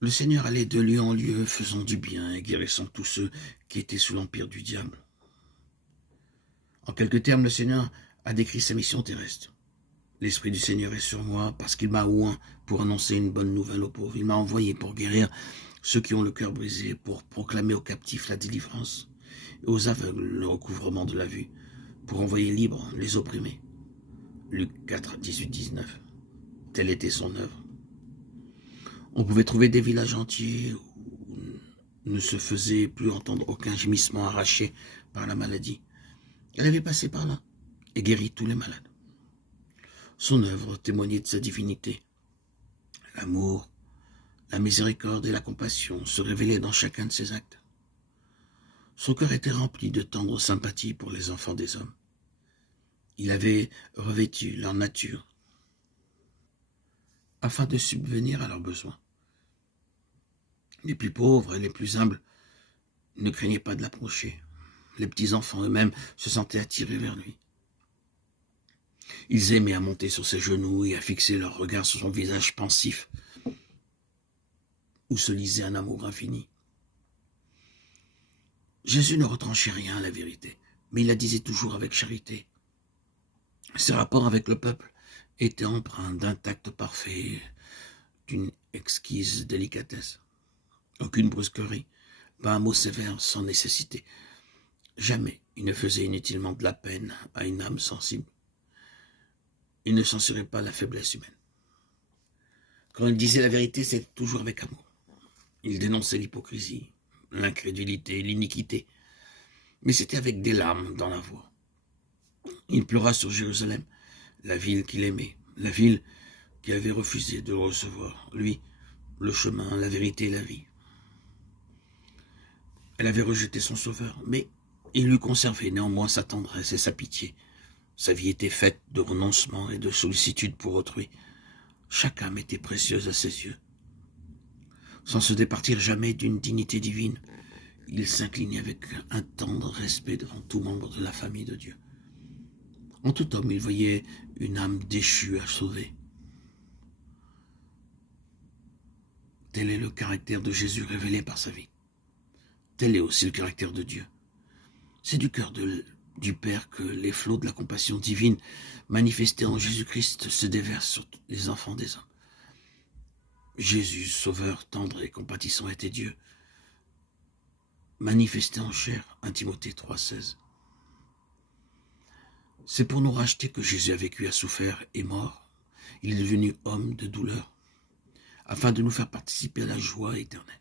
Le Seigneur allait de lieu en lieu, faisant du bien et guérissant tous ceux qui étaient sous l'empire du diable. En quelques termes, le Seigneur a décrit sa mission terrestre. L'Esprit du Seigneur est sur moi parce qu'il m'a oint pour annoncer une bonne nouvelle aux pauvres. Il m'a envoyé pour guérir ceux qui ont le cœur brisé, pour proclamer aux captifs la délivrance, et aux aveugles le recouvrement de la vue, pour envoyer libres les opprimés. Luc 4, 18, 19. Telle était son œuvre. On pouvait trouver des villages entiers où ne se faisait plus entendre aucun gémissement arraché par la maladie. Elle avait passé par là et guéri tous les malades. Son œuvre témoignait de sa divinité. L'amour, la miséricorde et la compassion se révélaient dans chacun de ses actes. Son cœur était rempli de tendre sympathie pour les enfants des hommes. Il avait revêtu leur nature afin de subvenir à leurs besoins. Les plus pauvres et les plus humbles ne craignaient pas de l'approcher. Les petits-enfants eux-mêmes se sentaient attirés vers lui. Ils aimaient à monter sur ses genoux et à fixer leur regard sur son visage pensif, où se lisait un amour infini. Jésus ne retranchait rien à la vérité, mais il la disait toujours avec charité. Ses rapports avec le peuple étaient empreints d'un tact parfait, d'une exquise délicatesse. Aucune brusquerie, pas un mot sévère sans nécessité. Jamais il ne faisait inutilement de la peine à une âme sensible. Il ne censurait pas la faiblesse humaine. Quand il disait la vérité, c'était toujours avec amour. Il dénonçait l'hypocrisie, l'incrédulité, l'iniquité, mais c'était avec des larmes dans la voix. Il pleura sur Jérusalem, la ville qu'il aimait, la ville qui avait refusé de le recevoir, lui, le chemin, la vérité et la vie. Elle avait rejeté son sauveur, mais il lui conservait néanmoins sa tendresse et sa pitié. Sa vie était faite de renoncement et de sollicitude pour autrui. Chaque âme était précieuse à ses yeux. Sans se départir jamais d'une dignité divine, il s'inclinait avec un tendre respect devant tout membre de la famille de Dieu. En tout homme, il voyait une âme déchue à sauver. Tel est le caractère de Jésus révélé par sa vie. Tel est aussi le caractère de Dieu. C'est du cœur du Père que les flots de la compassion divine manifestés en Jésus-Christ se déversent sur les enfants des hommes. Jésus, sauveur, tendre et compatissant, était Dieu, manifesté en chair, 1 Timothée 3,16. C'est pour nous racheter que Jésus a vécu, a souffert et mort. Il est devenu homme de douleur, afin de nous faire participer à la joie éternelle.